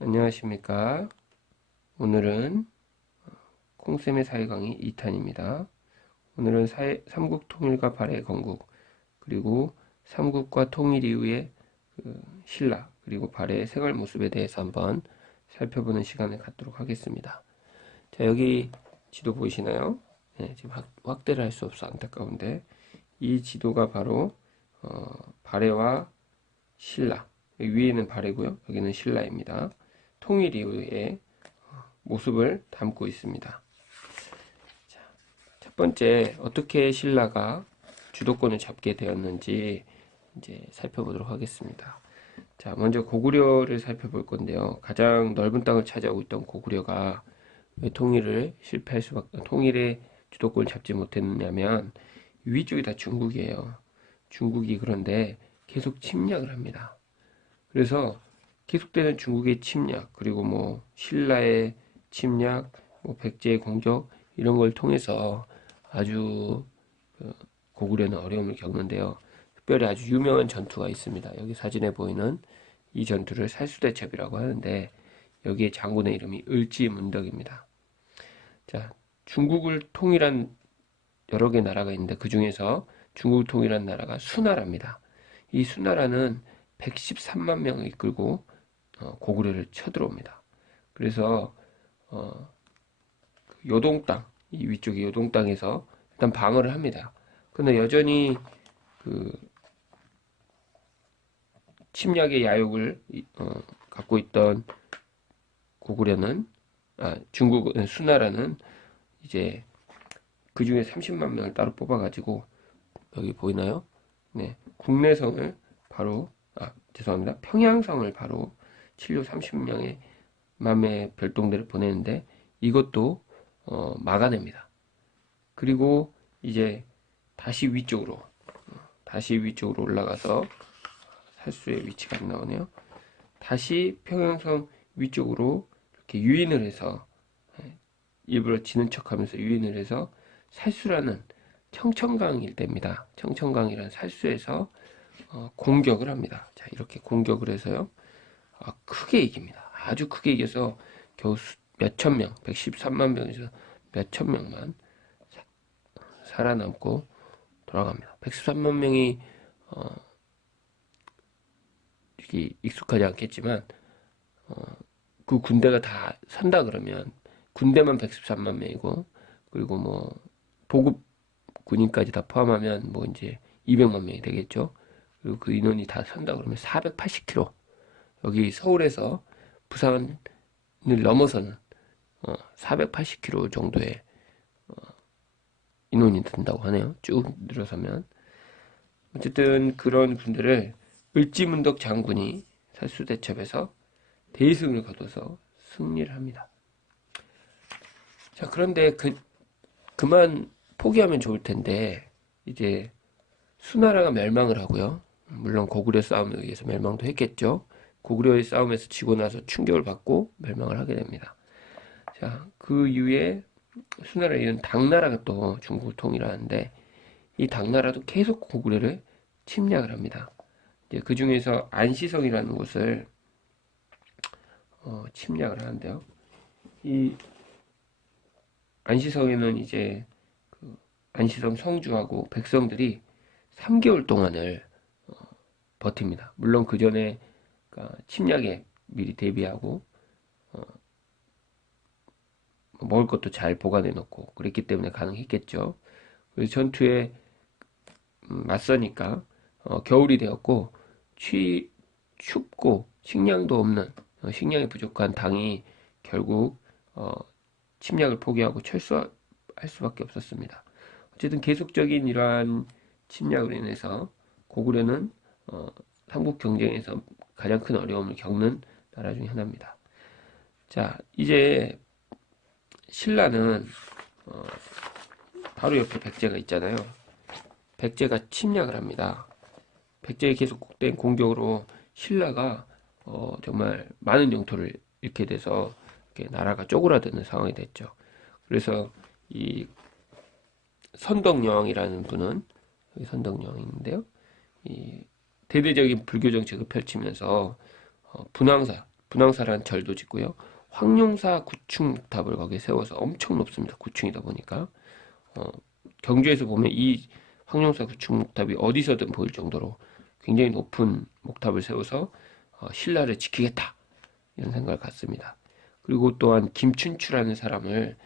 안녕하십니까. 오늘은 콩쌤의 사회강의 2탄입니다. 오늘은 삼국통일과 발해의 건국, 그리고 삼국과 통일 이후의 신라, 그리고 발해의 생활 모습에 대해서 한번 살펴보는 시간을 갖도록 하겠습니다. 자, 여기 지도 보이시나요? 네, 지금 확대를 할 수 없어 안타까운데, 이 지도가 바로 발해와 신라, 여기 위에는 발해고요, 여기는 신라입니다. 통일 이후의 모습을 담고 있습니다. 자, 첫 번째, 어떻게 신라가 주도권을 잡게 되었는지 이제 살펴보도록 하겠습니다. 자, 먼저 고구려를 살펴볼 건데요. 가장 넓은 땅을 차지하고 있던 고구려가 왜 통일의 주도권을 잡지 못했느냐면 위쪽이 다 중국이에요. 중국이 그런데 계속 침략을 합니다. 그래서 계속되는 중국의 침략, 그리고 뭐 신라의 침략, 뭐 백제의 공격 이런 걸 통해서 아주 고구려는 어려움을 겪는데요. 특별히 아주 유명한 전투가 있습니다. 여기 사진에 보이는 이 전투를 살수대첩이라고 하는데 여기에 장군의 이름이 을지문덕입니다. 자, 중국을 통일한 여러 개 나라가 있는데 그 중에서 중국을 통일한 나라가 수나라입니다. 이 수나라는 113만 명을 이끌고 고구려를 쳐들어옵니다. 그래서 요동 땅, 이 위쪽의 요동 땅에서 일단 방어를 합니다. 그러나 여전히 그 침략의 야욕을 갖고 있던 고구려는 중국 수나라는 이제 그 중에 30만 명을 따로 뽑아가지고 여기 보이나요? 네, 국내성을 바로 죄송합니다. 평양성을 바로 진료 30명의 맘의 별동대를 보내는데 이것도 막아냅니다. 그리고 이제 다시 위쪽으로 올라가서 살수의 위치가 안 나오네요. 다시 평양성 위쪽으로 이렇게 유인을 해서 일부러 지는 척하면서 유인을 해서 살수라는 청천강 일대입니다. 청천강이라는 살수에서 공격을 합니다. 자, 이렇게 공격을 해서요. 크게 이깁니다. 아주 크게 이겨서 겨우 몇천 명, 113만 명에서 몇천 명만 살아남고 돌아갑니다. 113만 명이 익숙하지 않겠지만 그 군대가 다 산다 그러면 군대만 113만 명이고 그리고 뭐 보급 군인까지 다 포함하면 뭐 이제 200만 명이 되겠죠. 그리고 그 인원이 다 산다 그러면 480km, 여기 서울에서 부산을 넘어서는 480km 정도의 인원이 든다고 하네요. 쭉 늘어서면. 어쨌든 그런 분들을 을지문덕 장군이 살수대첩에서 대승을 거둬서 승리를 합니다. 자, 그런데 그만 포기하면 좋을 텐데 이제 수나라가 멸망을 하고요. 물론 고구려 싸움에 의해서 멸망도 했겠죠. 고구려의 싸움에서 지고 나서 충격을 받고 멸망을 하게 됩니다. 자, 그 이후에 수나라에 이은 당나라가 또 중국을 통일하는데 이 당나라도 계속 고구려를 침략을 합니다. 이제 그 중에서 안시성이라는 곳을 침략을 하는데요. 이 안시성에는 이제 그 안시성 성주하고 백성들이 3개월 동안을 버팁니다. 물론 그 전에 침략에 미리 대비하고 먹을 것도 잘 보관해 놓고 그랬기 때문에 가능했겠죠. 그래서 전투에 맞서니까 겨울이 되었고 춥고 식량도 없는 식량이 부족한 당이 결국 침략을 포기하고 철수할 수밖에 없었습니다. 어쨌든 계속적인 이러한 침략으로 인해서 고구려는 삼국 경쟁에서 가장 큰 어려움을 겪는 나라 중 하나입니다. 자, 이제 신라는 바로 옆에 백제가 있잖아요. 백제가 침략을 합니다. 백제의 계속된 공격으로 신라가 정말 많은 영토를 잃게 돼서 이렇게 나라가 쪼그라드는 상황이 됐죠. 그래서 이 선덕여왕이라는 분은 여기 선덕여왕인데요. 이 대대적인 불교 정책을 펼치면서 분황사, 분황사라는 절도 짓고요. 황룡사 구축 목탑을 거기에 세워서 엄청 높습니다. 구층이다 보니까 경주에서 보면 이 황룡사 구축 목탑이 어디서든 보일 정도로 굉장히 높은 목탑을 세워서 신라를 지키겠다 이런 생각을 갖습니다. 그리고 또한 김춘추라는 사람을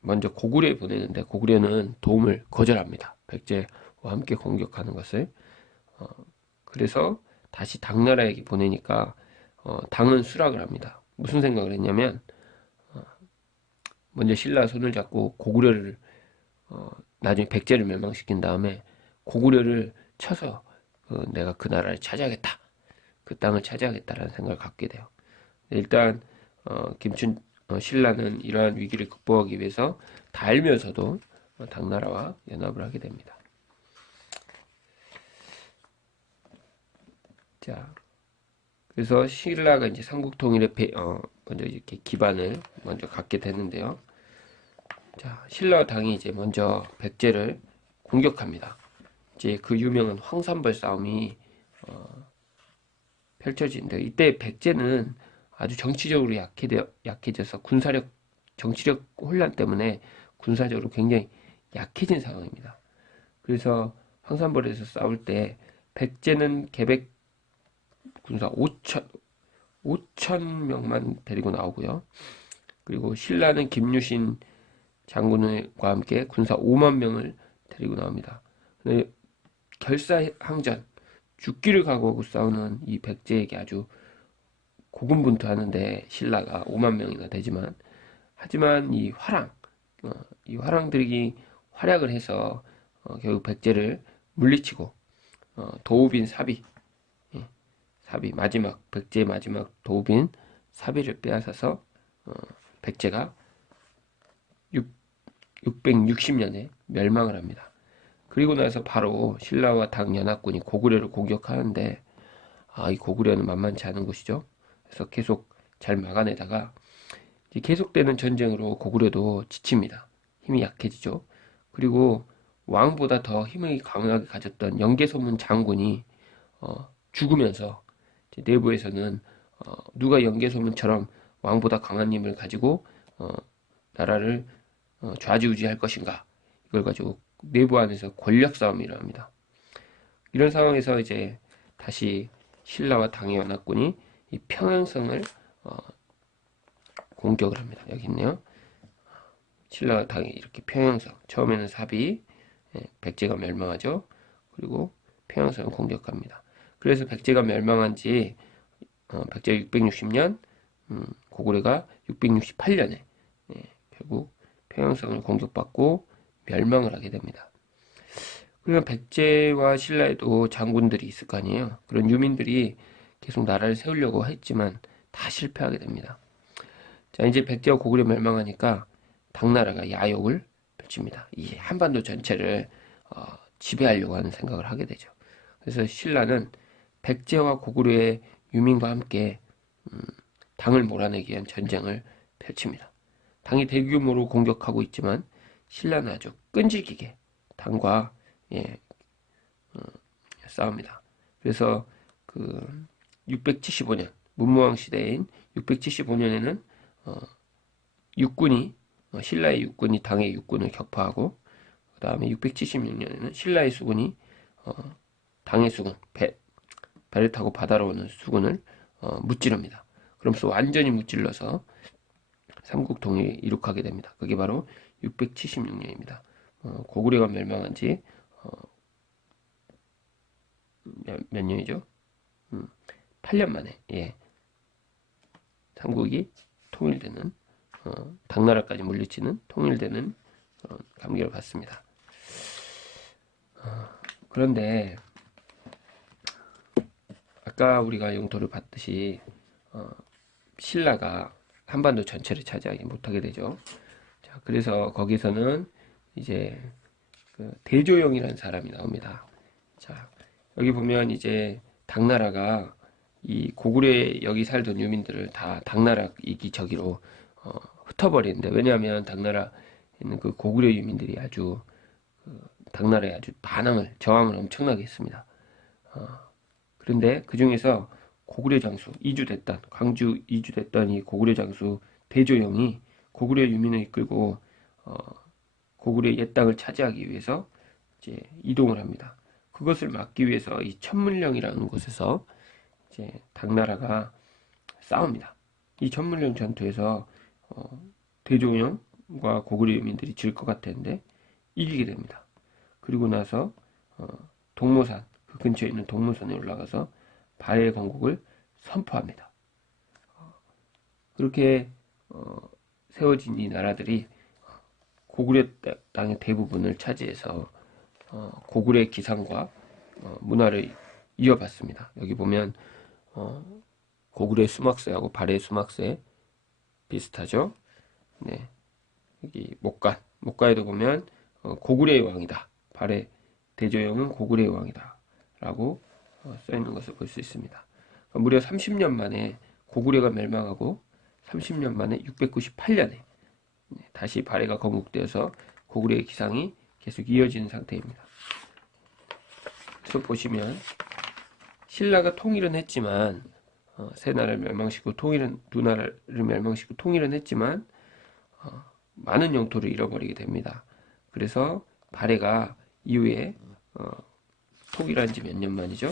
먼저 고구려에 보내는데 고구려는 도움을 거절합니다. 백제와 함께 공격하는 것을. 그래서 다시 당나라에게 보내니까 당은 수락을 합니다. 무슨 생각을 했냐면 먼저 신라 손을 잡고 고구려를 나중에 백제를 멸망시킨 다음에 고구려를 쳐서 내가 그 나라를 차지하겠다. 그 땅을 차지하겠다라는 생각을 갖게 돼요. 일단 신라는 이러한 위기를 극복하기 위해서 다 알면서도 당나라와 연합을 하게 됩니다. 자, 그래서 신라가 이제 삼국통일의 먼저 이렇게 기반을 먼저 갖게 되는데요. 자, 신라 당이 이제 먼저 백제를 공격합니다. 이제 그 유명한 황산벌 싸움이 펼쳐지는데 이때 백제는 아주 정치적으로 약해져서 정치력 혼란 때문에 군사적으로 굉장히 약해진 상황입니다. 그래서 황산벌에서 싸울 때 백제는 계백 군사 5천 명만 데리고 나오고요. 그리고 신라는 김유신 장군과 함께 군사 5만 명을 데리고 나옵니다. 근데 결사항전, 죽기를 각오하고 싸우는 이 백제에게 아주 고군분투하는데 신라가 5만 명이나 되지만 하지만 이 화랑들이 활약을 해서 결국 백제를 물리치고 도우빈 사비 백제의 마지막 도우빈 사비를 빼앗아서 백제가 660년에 멸망을 합니다. 그리고 나서 바로 신라와 당 연합군이 고구려를 공격하는데 이 고구려는 만만치 않은 곳이죠. 그래서 계속 잘 막아내다가 계속되는 전쟁으로 고구려도 지칩니다. 힘이 약해지죠. 그리고 왕보다 더 힘을 강하게 가졌던 영계소문 장군이 죽으면서 내부에서는 누가 영계소문처럼 왕보다 강한 힘을 가지고 나라를 좌지우지할 것인가 이걸 가지고 내부 안에서 권력 싸움이 일어납니다. 이런 상황에서 이제 다시 신라와 당의 연합군이 이 평양성을 공격을 합니다. 여기 있네요. 신라와 당이 이렇게 평양성 처음에는 사비 백제가 멸망하죠. 그리고 평양성을 공격합니다. 그래서 백제가 멸망한 지 백제가 660년 고구려가 668년에 결국 평양성을 공격받고 멸망을 하게 됩니다. 그러면 백제와 신라에도 장군들이 있을 거 아니에요. 그런 유민들이 계속 나라를 세우려고 했지만 다 실패하게 됩니다. 자, 이제 백제와 고구려 멸망하니까 당나라가 야욕을 펼칩니다. 이 한반도 전체를 지배하려고 하는 생각을 하게 되죠. 그래서 신라는 백제와 고구려의 유민과 함께 당을 몰아내기 위한 전쟁을 펼칩니다. 당이 대규모로 공격하고 있지만 신라는 아주 끈질기게 당과 싸웁니다. 그래서 그 675년 문무왕 시대인 675년에는 육군이 신라의 육군이 당의 육군을 격파하고 그 다음에 676년에는 신라의 수군이 당의 수군 배를 타고 바다로 오는 수군을 무찌릅니다. 그러면서 완전히 무찔러서 삼국통일이 이룩하게 됩니다. 그게 바로 676년입니다. 고구려가 멸망한 지 몇 년이죠? 8년 만에 삼국이 통일되는 당나라까지 물리치는 통일되는 감격을 받습니다. 그런데 아까 우리가 영토를 봤듯이 신라가 한반도 전체를 차지하지 못하게 되죠. 자, 그래서 거기서는 이제 그 대조영이라는 사람이 나옵니다. 자, 여기 보면 이제 당나라가 이 고구려에 여기 살던 유민들을 다 당나라 이기저기로 흩어버리는데 왜냐하면 당나라에 있는 그 고구려 유민들이 아주 당나라에 아주 저항을 엄청나게 했습니다. 그런데 그 중에서 고구려 장수 이주됐던 광주 이주됐던 이 고구려 장수 대조영이 고구려 유민을 이끌고 고구려의 옛 땅을 차지하기 위해서 이제 이동을 합니다. 그것을 막기 위해서 이 천문령이라는 곳에서 이제 당나라가 싸웁니다. 이 천문령 전투에서 대조영과 고구려 유민들이 질 것 같았는데 이기게 됩니다. 그리고 나서 동모산, 그 근처에 있는 동모산에 올라가서 발해 건국을 선포합니다. 그렇게 세워진 이 나라들이 고구려 땅의 대부분을 차지해서 고구려의 기상과 문화를 이어받습니다. 여기 보면 고구려의 수막세하고 발해의 수막세 비슷하죠? 네, 여기 목가에도 보면 고구려의 왕이다. 발해 대조영은 고구려의 왕이다. 라고 써 있는 것을 볼 수 있습니다. 무려 30년 만에 고구려가 멸망하고 30년 만에 698년에 다시 발해가 건국되어서 고구려의 기상이 계속 이어지는 상태입니다. 그래서 보시면 신라가 통일은 했지만 세 나라를 멸망시키고 두 나라를 멸망시키고 통일은 했지만 많은 영토를 잃어버리게 됩니다. 그래서 발해가 이후에 통일한 지 몇 년 만이죠?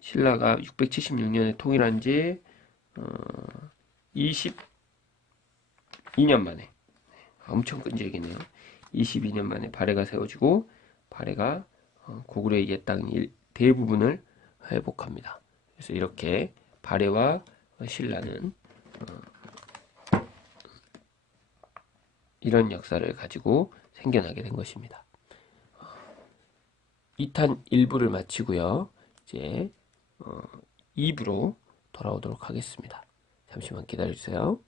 신라가 676년에 통일한 지 22년 만에, 엄청 끈질기네요. 22년 만에 발해가 세워지고 발해가 고구려의 옛 땅 대부분을 회복합니다. 그래서 이렇게 발해와 신라는 이런 역사를 가지고 생겨나게 된 것입니다. 2탄 1부를 마치고요. 이제 2부로 돌아오도록 하겠습니다. 잠시만 기다려주세요.